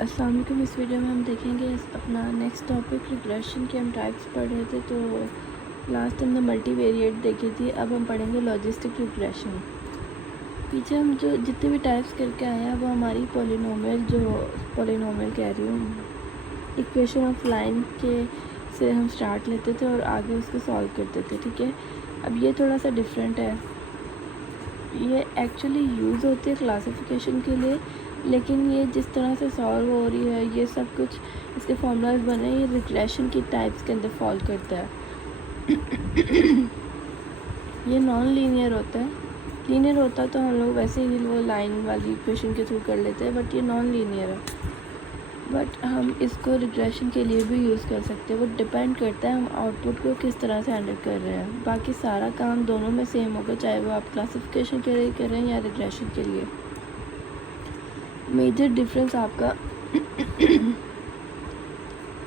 अस्सलाम वालेकुम। इस वीडियो में हम देखेंगे अपना नेक्स्ट टॉपिक रिग्रेशन के हम टाइप्स पढ़ रहे थे। तो लास्ट हमने मल्टीवेरिएट देखी थी, अब हम पढ़ेंगे लॉजिस्टिक रिग्रेशन। पीछे हम जो जितने भी टाइप्स करके आए हैं वो हमारी पॉलिनोमियल कह रही हूँ, इक्वेशन ऑफ लाइन के से हम स्टार्ट लेते थे और आगे उसको सॉल्व करते थे। ठीक है, अब ये थोड़ा सा डिफरेंट है। ये एक्चुअली यूज़ होती है क्लासिफिकेशन के लिए, लेकिन ये जिस तरह से सॉल्व हो रही है, ये सब कुछ इसके फॉर्मूलाज बने, ये रिग्रेशन की टाइप्स के अंदर फॉल करता है। ये नॉन लीनियर होता है। लीनियर होता तो हम लोग वैसे ही वो लाइन वाली इक्वेशन के थ्रू कर लेते हैं, बट ये नॉन लीनियर है। बट हम इसको रिग्रेशन के लिए भी यूज़ कर सकते हैं। वो डिपेंड करता है हम आउटपुट को किस तरह से हैंडल कर रहे हैं। बाकी सारा काम दोनों में सेम होगा, चाहे वो आप क्लासिफिकेशन के लिए कर रहे हैं या रिग्रेशन के लिए। मेजर डिफरेंस आपका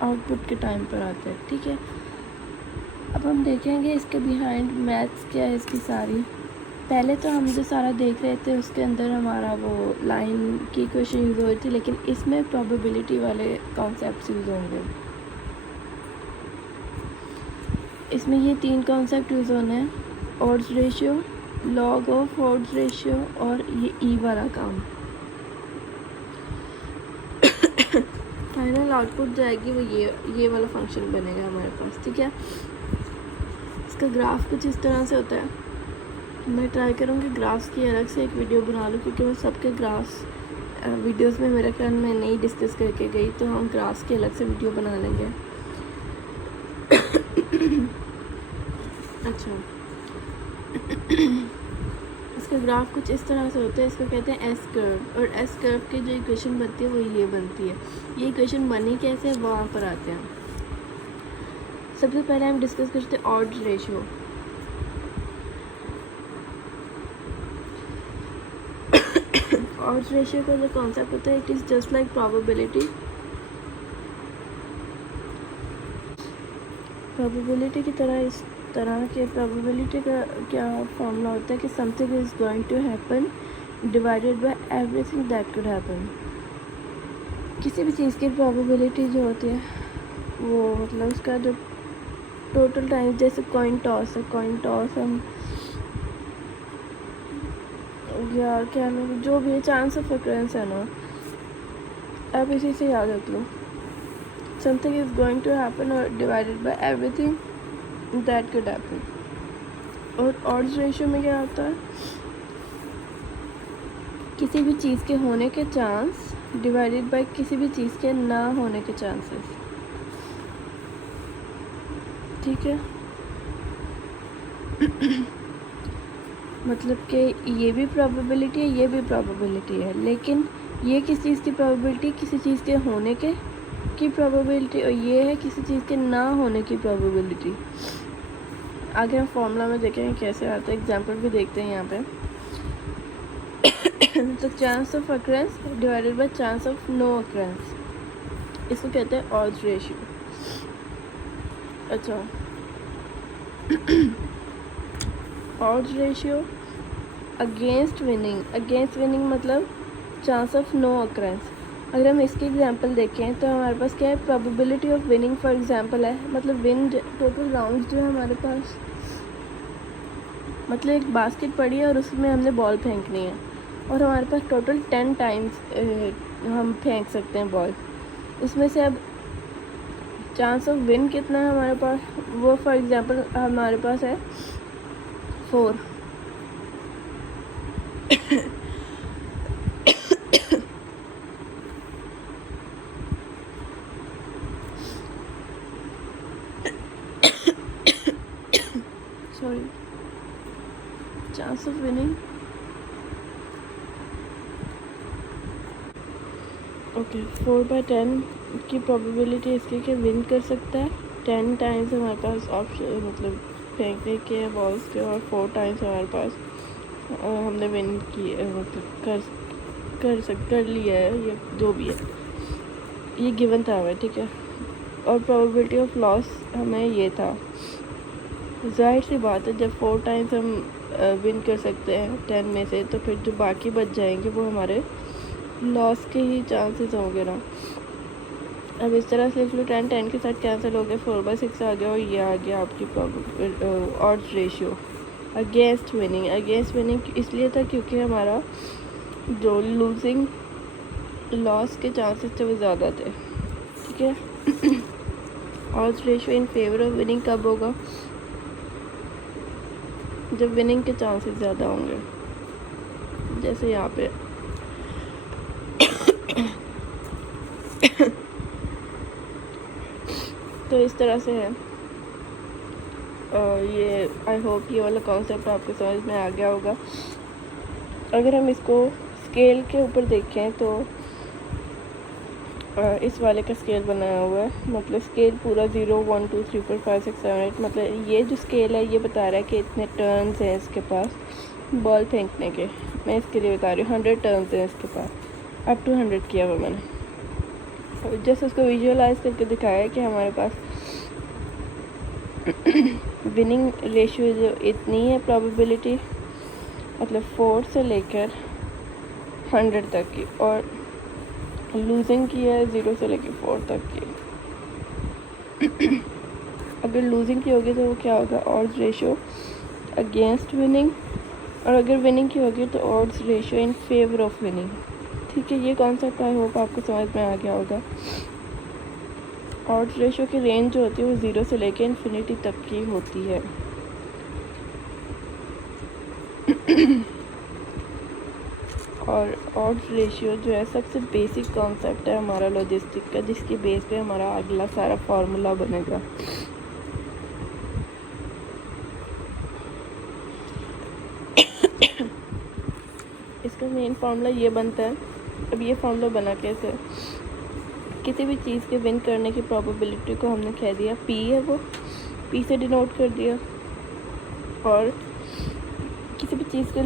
आउटपुट के टाइम पर आता है। ठीक है, अब हम देखेंगे इसके बिहाइंड मैथ्स क्या है इसकी सारी। पहले तो हम जो सारा देख रहे थे उसके अंदर हमारा वो लाइन की इक्वेशन यूज़ हो रही थी, लेकिन इसमें प्रोबेबिलिटी वाले कॉन्सेप्ट्स यूज़ होंगे। इसमें ये 3 कॉन्सेप्ट यूज़ होने हैं, odds ratio, log of odds ratio और ये ई वाला काम। फाइनल आउटपुट जाएगी वो ये वाला फंक्शन बनेगा हमारे पास। ठीक है, इसका ग्राफ कुछ इस तरह से होता है। मैं ट्राई करूँगी ग्राफ्स की अलग से एक वीडियो बना लूँ, क्योंकि मैं सबके ग्राफ्स वीडियोस में मेरे ख्याल में नहीं डिस्कस करके गई, तो हम ग्राफ्स की अलग से वीडियो बना लेंगे। अच्छा, इसका ग्राफ कुछ इस तरह से होता है। इसको कहते हैं एस कर्व, और एस कर्व की जो इक्वेशन बनती है वो ये बनती है। ये इक्वेशन बनी कैसे है वहाँ पर आते हैं। सबसे पहले हम डिस्कस करते हैं ऑड्स रेशियो। ऑड्स रेशियो का जो कॉन्सेप्ट होता है, it is just like probability. Probability की तरह इस तरह के प्रोबेबिलिटी का क्या फॉर्मूला होता है कि something is going to happen divided by everything that could happen. किसी भी चीज़ की प्रोबेबिलिटी जो होती है वो मतलब उसका जो टोटल टाइम, जैसे कॉइन टॉस है, कॉइन टॉस हम या क्या लोग जो भी चांस ऑफ अकरेंस है ना, आप इसी से याद रख लो। Something is going to happen और divided by everything that could happen. और ऑड्स रेशियो में क्या होता है, किसी भी चीज़ के होने के चांस डिवाइडेड बाय किसी भी चीज़ के ना होने के चांसेस। ठीक है, मतलब कि ये भी प्रोबेबिलिटी है, ये भी प्रोबेबिलिटी है, लेकिन ये किस चीज़ की प्रोबेबिलिटी, किसी चीज़ के होने के की प्रोबेबिलिटी, और ये है किसी चीज़ के ना होने की प्रोबेबिलिटी। आगे हम फॉर्मूला में देखेंगे कैसे आता है, एग्जांपल भी देखते हैं यहाँ पे। तो chance of occurrence divided by chance of no occurrence, इसको कहते हैं ऑड्स रेशियो। अच्छा, ऑड्स रेशियो अगेंस्ट विनिंग मतलब चांस ऑफ नो अकरेंस। अगर हम इसकी एग्जांपल देखें तो हमारे पास क्या है, probability of winning for example है, मतलब विन टोटल राउंड्स जो है हमारे पास, मतलब एक बास्केट पड़ी है और उसमें हमने बॉल फेंकनी है, और हमारे पास टोटल 10 टाइम्स हम फेंक सकते हैं बॉल। उसमें से अब चांस ऑफ विन कितना है हमारे पास, वो फॉर एग्जांपल हमारे पास है 4। Sorry, chance of winning okay 4/10 की प्रोबेबिलिटी इसकी कि विन कर सकता है। 10 टाइम्स हमारे पास ऑप्शन मतलब फेंकने के बॉल्स के, और 4 टाइम्स हमारे पास हमने विन की मतलब कर लिया है, ये जो भी है ये गिवन था हमें। ठीक है, और प्रोबेबिलिटी ऑफ लॉस हमें ये था। जाहिर सी बात है, जब 4 टाइम्स हम विन कर सकते हैं 10 में से, तो फिर जो बाकी बच जाएंगे वो हमारे लॉस के ही चांसेस होंगे ना। अब इस तरह से लिख लो 10 के साथ कैंसिल हो गया, 4/6 आ गया और ये आ गया आपकी odds ratio against winning. Against winning इसलिए था क्योंकि हमारा जो लूजिंग लॉस के चांसेस थे वो ज़्यादा थे, ठीक है। Odds ratio in favour of winning कब होगा? जब विनिंग के चांसेस ज़्यादा होंगे, जैसे यहाँ पे तो इस तरह से है। ये आई होप ये वाला कॉन्सेप्ट आपके समझ में आ गया होगा। अगर हम इसको स्केल के ऊपर देखें तो इस वाले का स्केल बनाया हुआ है, मतलब स्केल पूरा 0 1 2 3 4 5 6 7 8, मतलब ये जो स्केल है ये बता रहा है कि इतने टर्न्स हैं इसके पास बॉल फेंकने के। मैं इसके लिए बता रही हूँ 100 टर्न्स हैं इसके पास, अप टू 100 किया हुआ मैंने। जैसे उसको विजुअलाइज करके दिखाया है कि हमारे पास विनिंग रेशियो जो इतनी है प्रोबेबिलिटी, मतलब 4 से लेकर 100 तक की, और लूजिंग की है 0 से लेकर 4 तक की। अगर लूजिंग की होगी तो वो क्या होगा? ऑड्स रेशियो अगेंस्ट विनिंग, और अगर विनिंग की होगी तो odds ratio in favour of winning. ठीक है, ये कॉन्सेप्ट आई होप आपको समझ में आ गया होगा। ऑड्स रेशियो की रेंज जो होती है वो 0 से लेकर इन्फिनिटी तक की होती है। और ऑड्स रेशियो जो है सबसे बेसिक कॉन्सेप्ट है हमारा लॉजिस्टिक का, जिसकी बेस पे हमारा अगला सारा फार्मूला बनेगा। इसका मेन फार्मूला ये बनता है। अब ये फार्मूला बना कैसे? किसी भी चीज़ के विन करने की प्रोबेबिलिटी को हमने कह दिया P है, वो P से डिनोट कर दिया, और किसी भी चीज़ के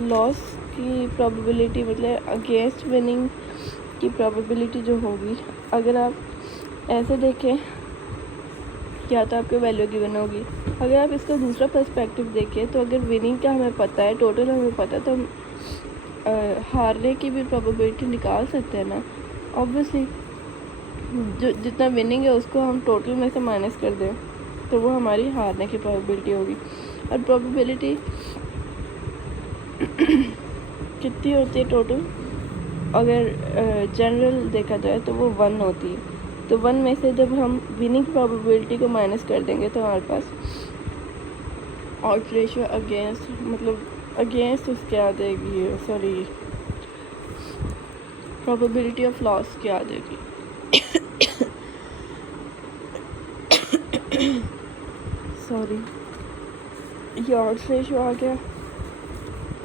लॉस की प्रोबेबिलिटी, मतलब अगेंस्ट विनिंग की प्रोबेबिलिटी जो होगी, अगर आप ऐसे देखें या तो आपके वैल्यू गिवन होगी। अगर आप इसका दूसरा पर्सपेक्टिव देखें तो अगर विनिंग का हमें पता है, टोटल हमें पता है, तो हम हारने की भी प्रोबेबिलिटी निकाल सकते हैं ना। ऑब्वियसली जो जितना विनिंग है उसको हम टोटल में से माइनस कर दें तो वो हमारी हारने की प्रोबेबिलिटी होगी। और प्रोबेबिलिटी कितनी होती है टोटल? अगर जनरल देखा जाए तो वो 1 होती है। तो 1 में से जब हम विनिंग प्रोबेबिलिटी को माइनस कर देंगे तो हमारे पास ऑड्स रेशियो अगेंस्ट, मतलब अगेंस्ट उसके आ जाएगी, सॉरी प्रोबेबिलिटी ऑफ लॉस क्या आ जाएगी। सॉरी, ये ऑड्स रेशियो आ गया।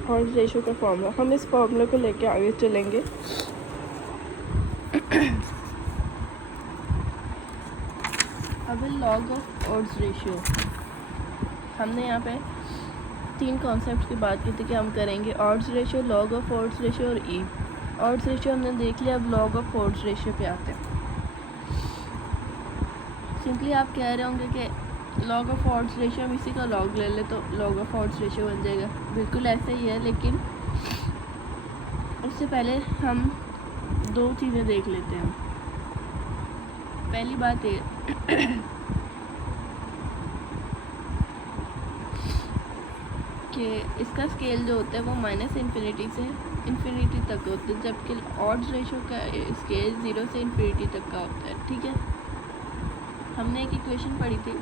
ऑड्स रेशियो का फॉर्मूला, हम इस फॉर्मूले को लेके आगे चलेंगे। अब लॉग ऑफ ऑड्स रेशियो, हमने यहाँ पे 3 कॉन्सेप्ट की बात की थी कि हम करेंगे odds ratio, log of odds ratio और ई। ऑड्स रेशियो हमने देख लिया, अब लॉग ऑफ ऑड्स रेशियो पे आते हैं। सिंपली आप कह रहे होंगे कि लॉग ऑफ ऑड्स रेशियो हम इसी का लॉग ले ले तो लॉग ऑफ ऑड्स रेशियो बन जाएगा। बिल्कुल ऐसा ही है, लेकिन उससे पहले हम 2 चीज़ें देख लेते हैं। पहली बात ये कि इसका स्केल जो होता है वो माइनस इन्फिनिटी से इन्फिनिटी तक होता है, जबकि ऑड्स रेशियो का स्केल 0 से इन्फिनिटी तक का होता है। ठीक है, हमने एक इक्वेशन पढ़ी थी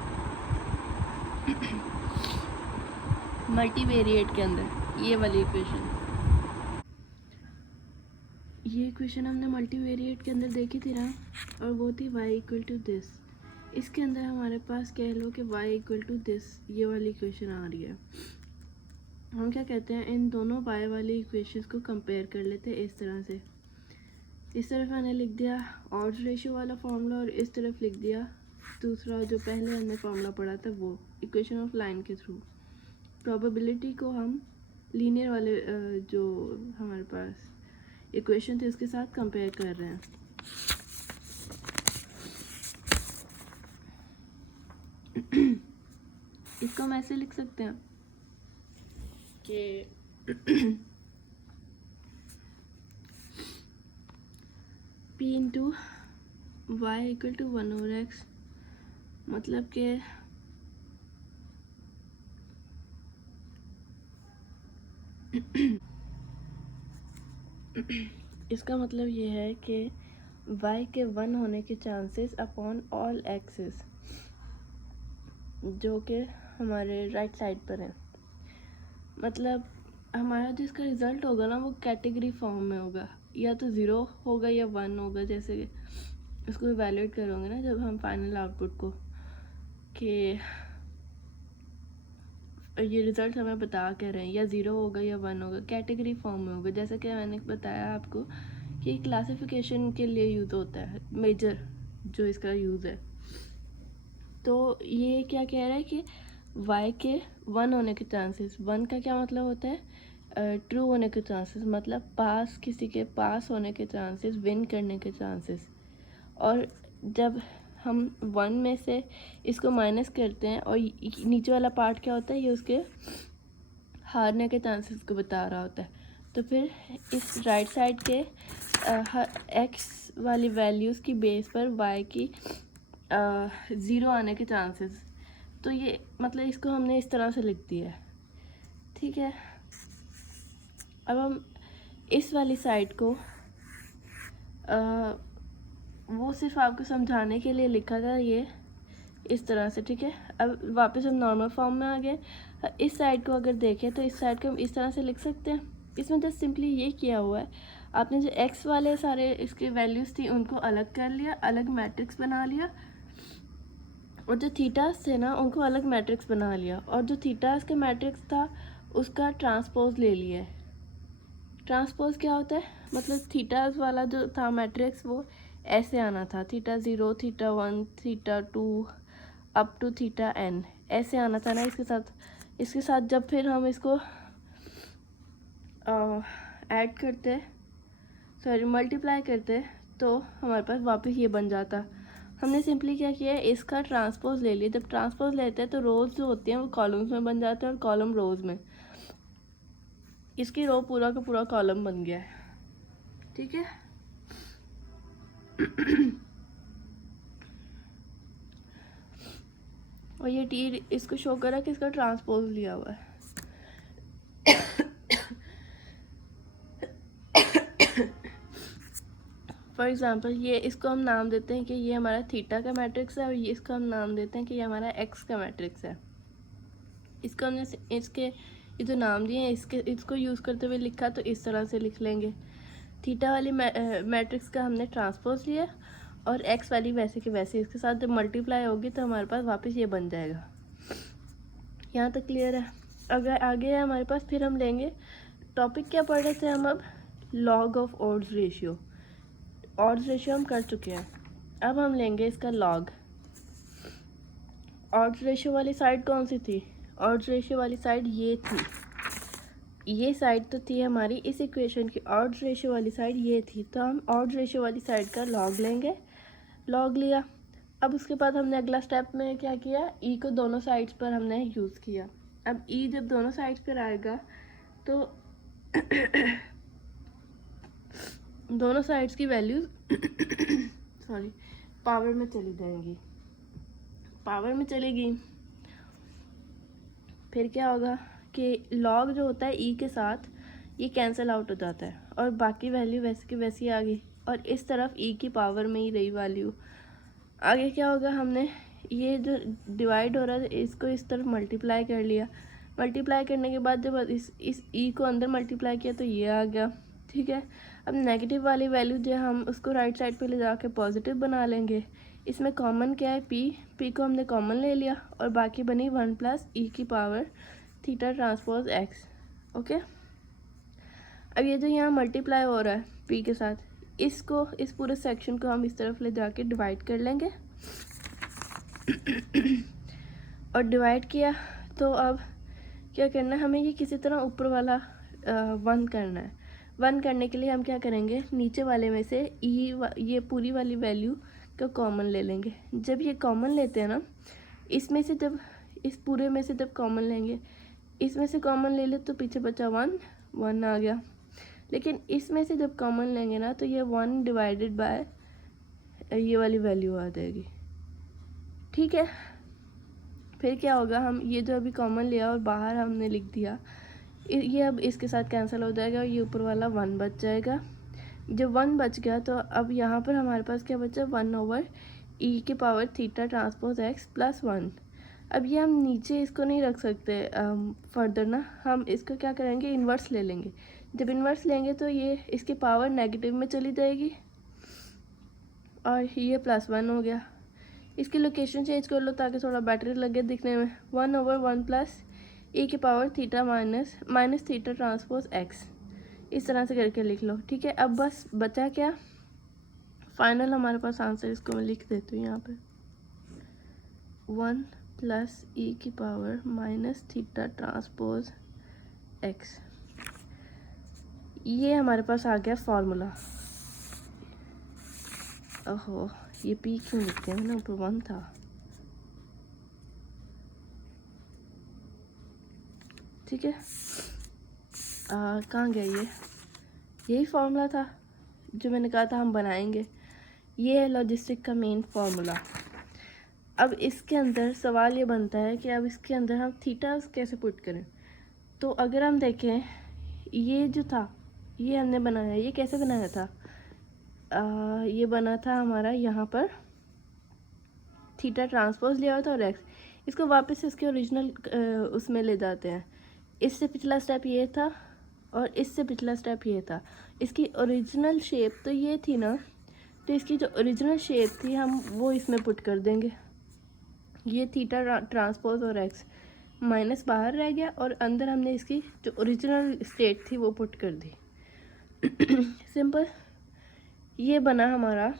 मल्टीवेरिएट के अंदर, ये वाली इक्वेशन, ये इक्वेशन हमने मल्टीवेरिएट के अंदर देखी थी ना, और वो थी y इक्वल टू दिस। इसके अंदर हमारे पास कह लो कि y इक्वल टू दिस, ये वाली इक्वेशन आ रही है। हम क्या कहते हैं, इन दोनों y वाली इक्वेशंस को कंपेयर कर लेते हैं इस तरह से। इस तरफ मैंने लिख दिया ऑड्स रेशियो वाला फार्मूला, और इस तरफ लिख दिया दूसरा जो पहले हमने फार्मूला पढ़ा था, वो इक्वेशन ऑफ लाइन के थ्रू। प्रोबेबिलिटी को हम लीनियर वाले जो हमारे पास इक्वेशन थे उसके साथ कंपेयर कर रहे हैं। इसको हम ऐसे लिख सकते हैं कि P into Y equal to 1/x, मतलब कि इसका मतलब ये है कि y के 1 होने के चांसेस अपॉन ऑल एक्सेस जो कि हमारे राइट साइड पर है। मतलब हमारा जो इसका रिज़ल्ट होगा ना वो कैटेगरी फॉर्म में होगा, या तो 0 होगा या 1 होगा, जैसे इसको इवैल्यूएट करोगे ना जब हम फाइनल आउटपुट को, कि ये रिज़ल्ट हमें बता के रहे हैं या 0 होगा या 1 होगा, कैटेगरी फॉर्म में होगा। जैसे कि मैंने बताया आपको कि क्लासिफिकेशन के लिए यूज़ होता है, मेजर जो इसका यूज़ है। तो ये क्या कह रहा है कि y के 1 होने के चांसेस, 1 का क्या मतलब होता है ट्रू होने के चांसेस, मतलब पास, किसी के पास होने के चांसेस, विन करने के चांसेस। और जब हम 1 में से इसको माइनस करते हैं और नीचे वाला पार्ट क्या होता है, ये उसके हारने के चांसेस को बता रहा होता है। तो फिर इस राइट साइड के x वाली वैल्यूज़ की बेस पर y की 0 आने के चांसेस, तो ये मतलब इसको हमने इस तरह से लिख दिया है, ठीक है। अब हम इस वाली साइड को वो सिर्फ आपको समझाने के लिए लिखा था ये इस तरह से, ठीक है। अब वापस हम नॉर्मल फॉर्म में आ गए। इस साइड को अगर देखें तो इस साइड को हम इस तरह से लिख सकते हैं। इसमें जस्ट सिंपली ये किया हुआ है, आपने जो x वाले सारे इसके वैल्यूज़ थी उनको अलग कर लिया, अलग मैट्रिक्स बना लिया, और जो थीटास थे ना उनको अलग मैट्रिक्स बना लिया, और जो थीटास का मैट्रिक्स था उसका ट्रांसपोज ले लिया है। ट्रांसपोज क्या होता है, मतलब थीटास वाला जो था मैट्रिक्स वो ऐसे आना था, theta 0, theta 1, theta 2 up to theta n, ऐसे आना था ना। इसके साथ जब फिर हम इसको ऐड करते, सॉरी मल्टीप्लाई करते, तो हमारे पास वापस ये बन जाता। हमने सिंपली क्या किया है, इसका ट्रांसपोज ले लिया। जब ट्रांसपोज लेते हैं तो रोज़ जो होती हैं वो कॉलम्स में बन जाते हैं और कॉलम रोज़ में। इसकी रो पूरा का पूरा कॉलम बन गया है, ठीक है। और ये टी इसको शो करा कि इसका ट्रांसपोज लिया हुआ है। फॉर एग्ज़ाम्पल ये इसको हम नाम देते हैं कि ये हमारा थीटा का मैट्रिक्स है, और ये इसको हम नाम देते हैं कि ये हमारा एक्स का मैट्रिक्स है। इसको हमने इसके ये जो नाम दिए हैं इसको यूज़ करते हुए लिखा तो इस तरह से लिख लेंगे। थीटा वाली मैट्रिक्स का हमने ट्रांसपोज लिया, और एक्स वाली वैसे के वैसे इसके साथ जब मल्टीप्लाई होगी तो हमारे पास वापस ये बन जाएगा। यहाँ तक क्लियर है। अगर आगे है हमारे पास, फिर हम लेंगे टॉपिक क्या पढ़ रहे थे हम अब, log of odds ratio. Odds ratio हम कर चुके हैं, अब हम लेंगे इसका लॉग। ऑड्स रेशियो वाली साइड कौन सी थी, ऑड्स रेशियो वाली साइड ये थी, ये साइड तो थी हमारी इस इक्वेशन की, ऑड्स रेशियो वाली साइड ये थी। तो हम ऑड्स रेशियो वाली साइड का लॉग लेंगे, लॉग लिया। अब उसके बाद हमने अगला स्टेप में क्या किया, ई को दोनों साइड्स पर हमने यूज़ किया। अब ई जब दोनों साइड्स पर आएगा तो दोनों साइड्स की वैल्यूज सॉरी पावर में चली जाएंगी, पावर में चलेगी। फिर क्या होगा कि लॉग जो होता है ई के साथ ये कैंसिल आउट हो जाता है, और बाकी वैल्यू वैसे की वैसी आ गई, और इस तरफ ई की पावर में ही रही वैल्यू। आगे क्या होगा, हमने ये जो डिवाइड हो रहा है इसको इस तरफ मल्टीप्लाई कर लिया। मल्टीप्लाई करने के बाद जब इस ई को अंदर मल्टीप्लाई किया तो ये आ गया, ठीक है। अब नेगेटिव वाली वैल्यू जो हम उसको राइट साइड पे ले जाके पॉजिटिव बना लेंगे। इसमें कॉमन क्या है, पी को हमने कॉमन ले लिया, और बाकी बनी 1 प्लस ई की power theta transpose x, okay. अब ये जो यहाँ मल्टीप्लाई हो रहा है पी के साथ, इसको इस पूरे सेक्शन को हम इस तरफ ले जाके डिवाइड कर लेंगे। और डिवाइड किया तो अब क्या करना है, हमें ये किसी तरह ऊपर वाला 1 करना है। 1 करने के लिए हम क्या करेंगे, नीचे वाले में से ये पूरी वाली वैल्यू का कॉमन ले लेंगे। जब ये कॉमन लेते हैं ना, इसमें से जब इस पूरे में से जब कॉमन लेंगे, इसमें से कॉमन ले ले तो पीछे बचा 1 आ गया। लेकिन इसमें से जब कॉमन लेंगे ना तो ये 1 डिवाइडेड बाय ये वाली वैल्यू आ जाएगी, ठीक है। फिर क्या होगा, हम ये जो अभी कॉमन लिया और बाहर हमने लिख दिया, ये अब इसके साथ कैंसिल हो जाएगा और ये ऊपर वाला 1 बच जाएगा। जब 1 बच गया तो अब यहाँ पर हमारे पास क्या बचा, 1/e की power theta transpose x plus 1। अब ये हम नीचे इसको नहीं रख सकते फर्दर ना, हम इसको क्या करेंगे, इन्वर्स ले लेंगे। जब इन्वर्स लेंगे तो ये इसकी पावर नेगेटिव में चली जाएगी और ये +1 हो गया। इसकी लोकेशन चेंज कर लो ताकि थोड़ा बेटर लगे दिखने में। 1/1 प्लस e की power theta minus theta transpose x, इस तरह से करके लिख लो, ठीक है। अब बस बचा क्या, फाइनल हमारे पास आंसर, इसको मैं लिख देती हूँ यहाँ पे, 1 प्लस e की power minus theta transpose x, ये हमारे पास आ गया फॉर्मूला। ओहो, ये p क्यों लिखते हैं ना, ऊपर 1 था, ठीक है। कहाँ गया ये, यही फार्मूला था जो मैंने कहा था हम बनाएंगे। ये है लॉजिस्टिक का मेन फार्मूला। अब इसके अंदर सवाल ये बनता है कि अब इसके अंदर हम थीटा कैसे पुट करें। तो अगर हम देखें, ये जो था ये हमने बनाया, ये कैसे बनाया था, ये बना था हमारा यहाँ पर थीटा ट्रांसपोज लिया हुआ था और एक्स, इसको वापस इसके ओरिजिनल उसमें ले जाते हैं। इससे पिछला स्टेप ये था और इससे पिछला स्टेप ये था। इसकी ओरिजिनल शेप तो ये थी ना, तो इसकी जो ओरिजिनल शेप थी हम वो इसमें पुट कर देंगे। ये थीटा ट्रांसपोज और एक्स माइनस बाहर रह गया और अंदर हमने इसकी जो ओरिजिनल स्टेट थी वो पुट कर दी। सिंपल, ये बना हमारा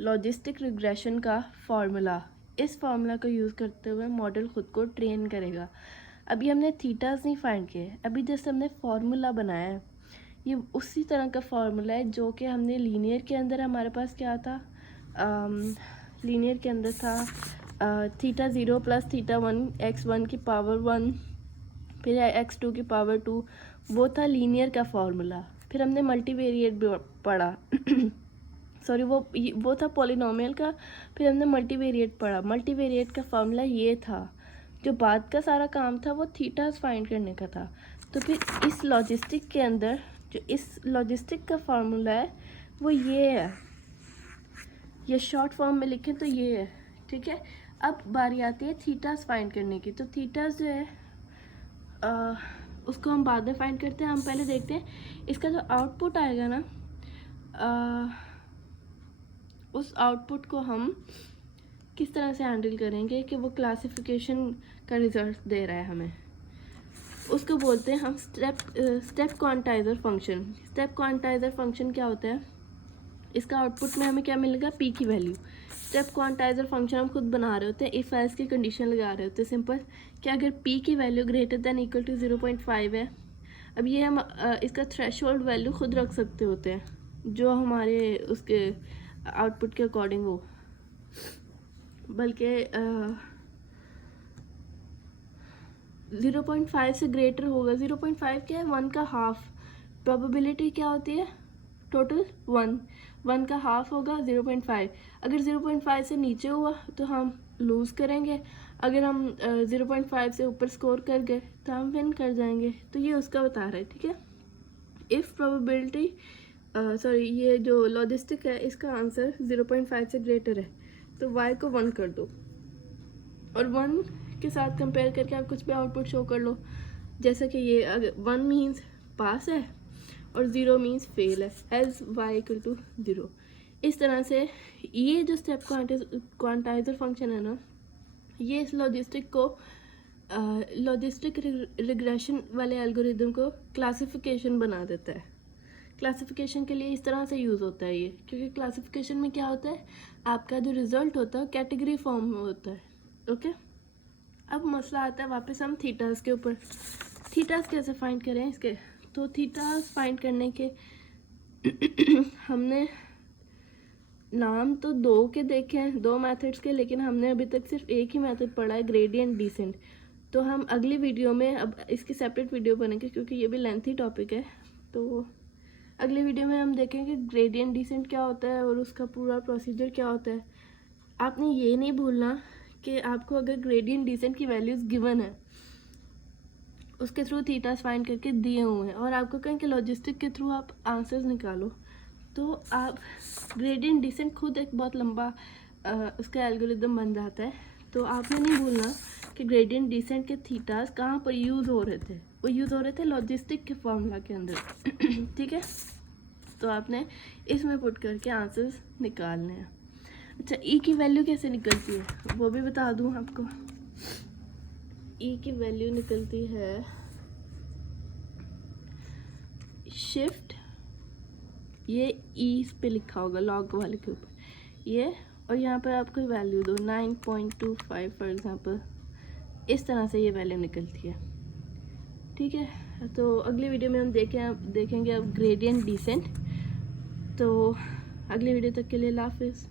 लॉजिस्टिक रिग्रेशन का फॉर्मूला। इस फार्मूला को यूज़ करते हुए मॉडल ख़ुद को ट्रेन करेगा। अभी हमने थीटास नहीं फाइंड किए, अभी जस्ट हमने फार्मूला बनाया है। ये उसी तरह का फार्मूला है जो कि हमने लीनियर के अंदर, हमारे पास क्या था, लीनियर के अंदर था थीटा 0 प्लस थीटा 1 x1 की पावर 1 फिर x2 की पावर 2, वो था लीनियर का फार्मूला। फिर हमने मल्टीवेरिएट पढ़ा सॉरी वो था पॉलिनोमियल का। फिर हमने मल्टीवेरिएट पढ़ा। मल्टीवेरिएट का फार्मूला ये था। जो बाद का सारा काम था वो थीटास फाइंड करने का था। तो फिर इस लॉजिस्टिक के अंदर जो इस लॉजिस्टिक का फार्मूला है वो ये है, ये शॉर्ट फॉर्म में लिखें तो ये है, ठीक है। अब बारी आती है थीटास फाइंड करने की। तो थीटास जो है उसको हम बाद में फाइंड करते हैं। हम पहले देखते हैं इसका जो आउटपुट आएगा ना, उस आउटपुट को हम किस तरह से हैंडल करेंगे कि वो क्लासिफिकेशन का रिजल्ट दे रहा है हमें। उसको बोलते हैं हम स्टेप क्वांटाइजर फंक्शन। स्टेप क्वांटाइजर फंक्शन क्या होता है, इसका आउटपुट में हमें क्या मिलेगा, पी की वैल्यू। स्टेप क्वांटाइजर फंक्शन हम खुद बना रहे होते हैं, इफ़ एल्स की कंडीशन लगा रहे होते हैं। सिंपल, कि अगर पी की value greater than equal to 0.5 है, अब ये हम इसका थ्रेशोल्ड वैल्यू खुद रख सकते होते हैं जो हमारे उसके आउटपुट के अकॉर्डिंग हो, बल्कि 0.5 से ग्रेटर होगा। 0.5 क्या है, 1 का हाफ। प्रोबेबिलिटी क्या होती है, टोटल 1 का हाफ होगा 0.5। अगर 0.5 से नीचे हुआ तो हम लूज़ करेंगे, अगर हम 0.5 से ऊपर स्कोर कर गए तो हम विन कर जाएंगे। तो ये उसका बता रहा है, ठीक है। इफ़ प्रोबेबिलिटी सॉरी ये जो लॉजिस्टिक है इसका आंसर 0.5 से ग्रेटर है तो y को 1 कर दो और 1 के साथ कंपेयर करके आप कुछ भी आउटपुट शो कर लो। जैसा कि ये अगर 1 मीन्स पास है और 0 मीन्स फेल है, एज y इक्वल टू 0। इस तरह से ये जो स्टेप क्वांटाइजर फंक्शन है ना, ये इस लॉजिस्टिक रिग्रेशन वाले एल्गोरिदम को क्लासिफिकेशन बना देता है। क्लासिफिकेशन के लिए इस तरह से यूज़ होता है ये, क्योंकि क्लासिफिकेशन में क्या होता है, आपका जो रिज़ल्ट होता है कैटेगरी फॉर्म में होता है, ओके। अब मसला आता है वापस हम थीटास के ऊपर। थीटास कैसे फाइंड करें इसके, तो थीटास फाइंड करने के हमने नाम तो 2 के देखे हैं, 2 मेथड्स के, लेकिन हमने अभी तक सिर्फ एक ही मेथड पढ़ा है, ग्रेडियंट डिसेंट। तो हम अगली वीडियो में, अब इसकी सेपरेट वीडियो बनेगी क्योंकि ये भी लेंथी टॉपिक है, तो अगले वीडियो में हम देखेंगे ग्रेडियंट डिसेंट क्या होता है और उसका पूरा प्रोसीजर क्या होता है। आपने ये नहीं भूलना कि आपको अगर ग्रेडियंट डिसेंट की वैल्यूज़ गिवन है, उसके थ्रू थीटास फाइंड करके दिए हुए हैं, और आपको कहें कि लॉजिस्टिक के थ्रू आप आंसर्स निकालो, तो आप ग्रेडियंट डिसेंट खुद एक बहुत लंबा उसका एल्गोरिदम बन जाता है। तो आपने नहीं भूलना कि ग्रेडियंट डिसेंट के थीटास कहाँ पर यूज़ हो रहे थे, वो यूज़ हो रहे थे लॉजिस्टिक के फॉर्मूला के अंदर। ठीक है, तो आपने इसमें पुट करके आंसर्स निकालने हैं। अच्छा, ई की वैल्यू कैसे निकलती है वो भी बता दूं आपको। ई की वैल्यू निकलती है शिफ्ट, ये ई पे लिखा होगा लॉग वाले के ऊपर ये, और यहाँ पर आप कोई वैल्यू दो 9.25 फॉर एग्जांपल, इस तरह से ये वैल्यू निकलती है। ठीक है, तो अगली वीडियो में हम देखेंगे अब ग्रेडियंट डिसेंट। तो अगली वीडियो तक के लिए अल्लाह हाफिज़।